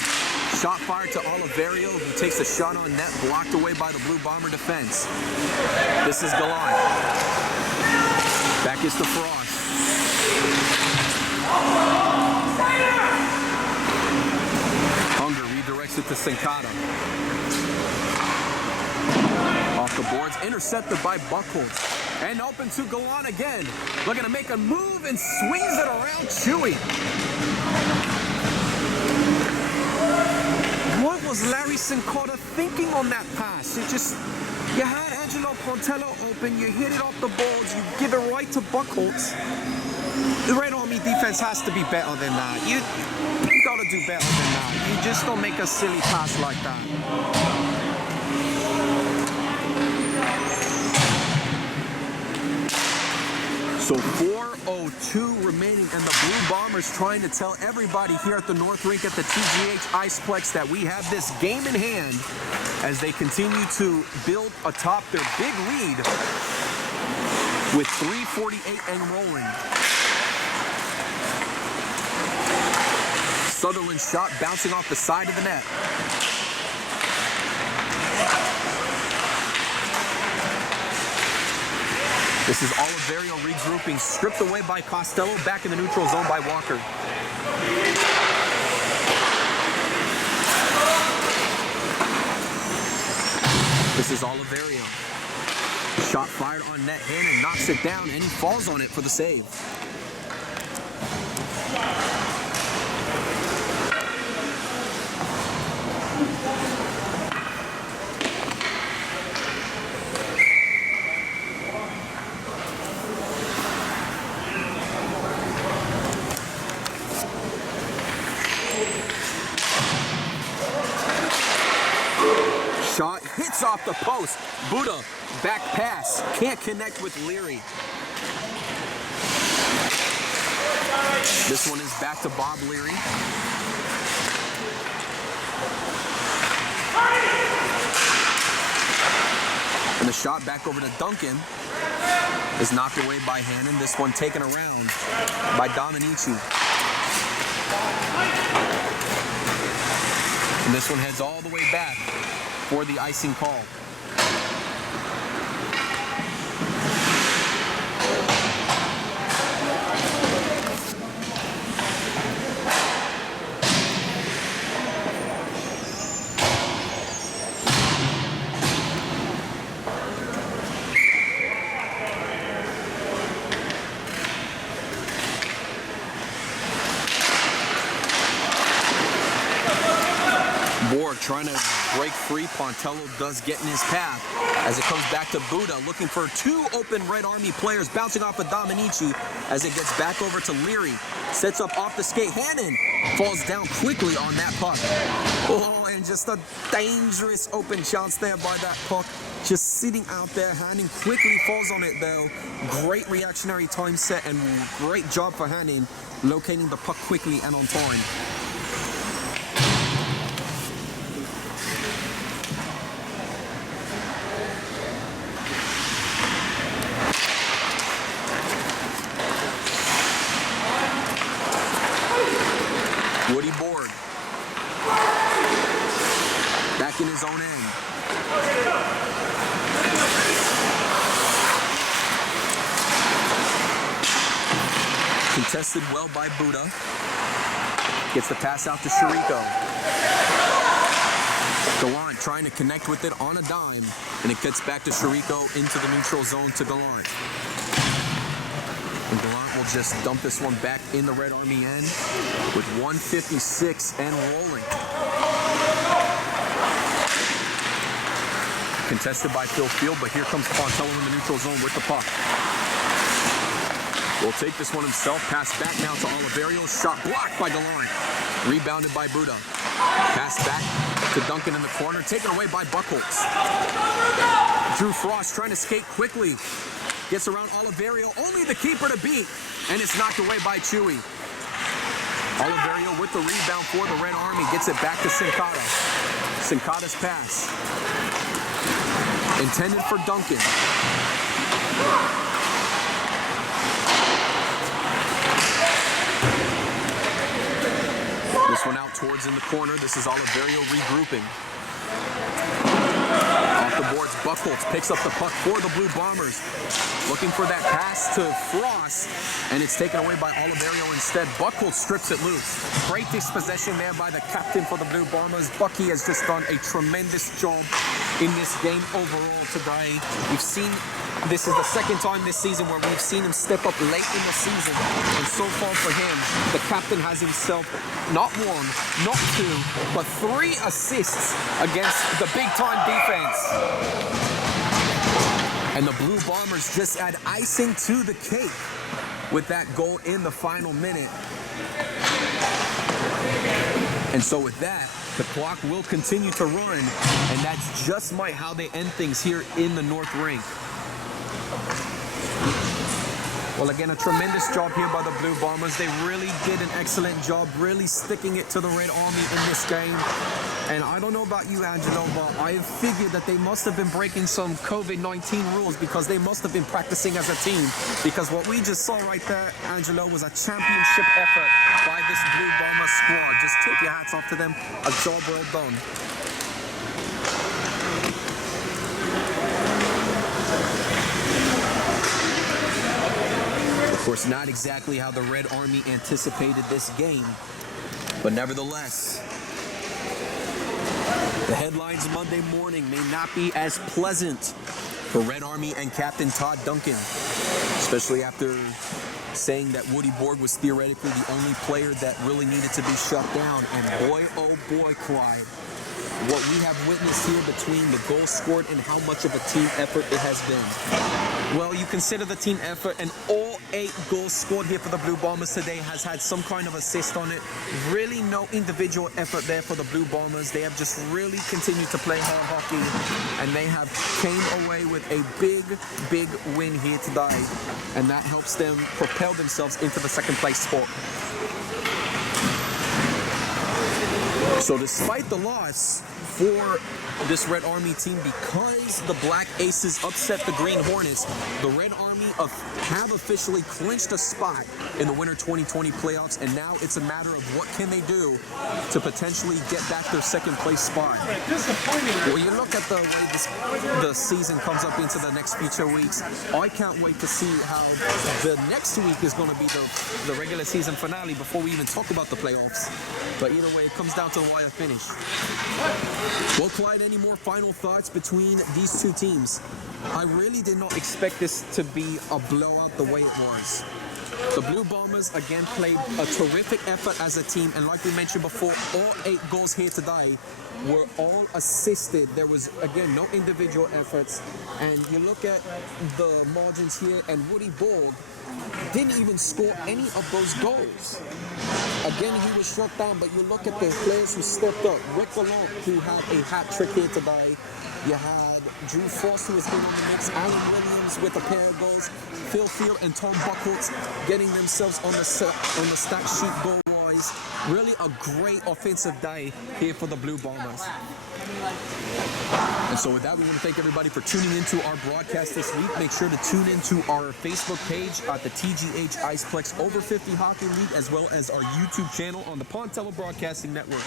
Shot fired to Oliverio, who takes a shot on net, blocked away by the Blue Bomber defense. This is Gallant. Back is to Frost. Hunger redirects it to Sincata. Off the boards, intercepted by Buckholz. And open to Gallant again. Looking to make a move and swings it around Chewy. What was Larry Sincata thinking on that pass? It just, you had Angelo Pontello open, you hit it off the boards, you give it right to Buckholz. The Red Army defense has to be better than that. You gotta do better than that. You just don't make a silly pass like that. So 4:02 remaining, and the Blue Bombers trying to tell everybody here at the North Rink at the TGH Iceplex that we have this game in hand as they continue to build atop their big lead with 3:48 and rolling. Sutherland's shot bouncing off the side of the net. This is Oliverio regrouping, stripped away by Costello, back in the neutral zone by Walker. This is Oliverio. Shot fired on net, Hannon knocks it down, and he falls on it for the save. Shot hits off the post. Buddha, back pass. Can't connect with Leary. This one is back to Bob Leary. And the shot back over to Duncan is knocked away by Hannon. This one taken around by Dominici. And this one heads all the way back for the icing call. Borg trying to break free. Pontello does get in his path as it comes back to Buddha, looking for two open Red Army players, bouncing off of Dominici as it gets back over to Leary. Sets up off the skate. Hannon falls down quickly on that puck. Oh, and just a dangerous open chance there by that puck. Just sitting out there. Hannon quickly falls on it though. Great reactionary time set and great job for Hannon locating the puck quickly and on time. Woody Borg. Back in his own end. Contested well by Buddha. Gets the pass out to Chirico. Gallant trying to connect with it on a dime. And it gets back to Chirico into the neutral zone to Gallant. And Gallant will just dump this one back in the Red Army end with 1:56 and rolling. Contested by Phil Field, but here comes Pontello in the neutral zone with the puck. will take this one himself. Pass back now to Oliverio. Shot blocked by Gallant. Rebounded by Buda. Pass back to Duncan in the corner. Taken away by Buckholz. Drew Frost trying to skate quickly. Gets around Oliverio. Only the keeper to beat. And it's knocked away by Chewy. Oliverio with the rebound for the Red Army. Gets it back to Sincata. Sincata's pass. Intended for Duncan. This one out towards in the corner. This is Oliverio regrouping. Off the boards, Buckholz picks up the puck for the Blue Bombers. Looking for that pass to Frost, and it's taken away by Oliverio instead. Buckholz strips it loose. Great dispossession there by the captain for the Blue Bombers. Bucky has just done a tremendous job in this game overall today. We've seen, this is the second time this season where we've seen him step up late in the season, and so far for him, the captain has himself not one, not two, but 3 assists against the big-time defense. And the Blue Bombers just add icing to the cake with that goal in the final minute. And so with that, the clock will continue to run, and that's just how they end things here in the North Rink. Well, again, a tremendous job here by the Blue Bombers. They really did an excellent job, really sticking it to the Red Army in this game. And I don't know about you, Angelo, but I figured that they must have been breaking some COVID-19 rules because they must have been practicing as a team. Because what we just saw right there, Angelo, was a championship effort by this Blue Bomber squad. Just tip your hats off to them. A job well done. Of course, not exactly how the Red Army anticipated this game, but nevertheless, the headlines Monday morning may not be as pleasant for Red Army and Captain Todd Duncan, especially after saying that Woody Borg was theoretically the only player that really needed to be shut down. And boy, oh boy, Clyde, what we have witnessed here between the goals scored and how much of a team effort it has been. Well, you consider the team effort, and all 8 goals scored here for the Blue Bombers today has had some kind of assist on it. Really no individual effort there for the Blue Bombers. They have just really continued to play hard hockey, and they have came away with a big win here today, and that helps them propel themselves into the second place spot. So despite the loss for this Red Army team, because the Black Aces upset the Green Hornets, the Red Army have officially clinched a spot in the Winter 2020 playoffs, and now it's a matter of what can they do to potentially get back their second place spot. Well, you look at the way the season comes up into the next future weeks, I can't wait to see how the next week is going to be the regular season finale before we even talk about the playoffs. But either way, it comes down to the wire finish. Well, Clyde, any more final thoughts between these two teams? I really did not expect this to be a blowout the way it was. The Blue Bombers, again, played a terrific effort as a team, and like we mentioned before, all 8 goals here today were all assisted. There was, again, no individual efforts, and you look at the margins here, and Woody Borg didn't even score any of those goals. Again, he was shut down, but you look at the players who stepped up. Rick Gallant, who had a hat trick here today. You had Drew Frost, who was in on the mix. Alan Williams with a pair of goals. Phil Field and Tom Buckholz getting themselves on the stat sheet goal-wise. Really a great offensive day here for the Blue Bombers. And so with that, we want to thank everybody for tuning into our broadcast this week. Make sure to tune into our Facebook page at the TGH Iceplex Over 50 Hockey League, as well as our YouTube channel on the Pontello Broadcasting Network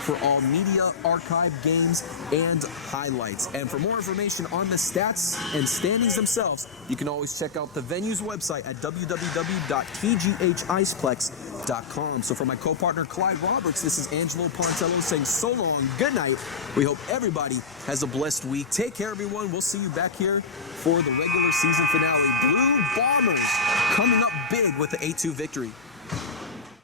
for all media, archive, games, and highlights. And for more information on the stats and standings themselves, you can always check out the venue's website at www.tghiceplex.com. So for my co-partner Clyde Roberts, this is Angelo Pontello saying so long, good night. We hope everybody has a blessed week. Take care, everyone. We'll see you back here for the regular season finale. Blue Bombers coming up big with the 8-2 victory.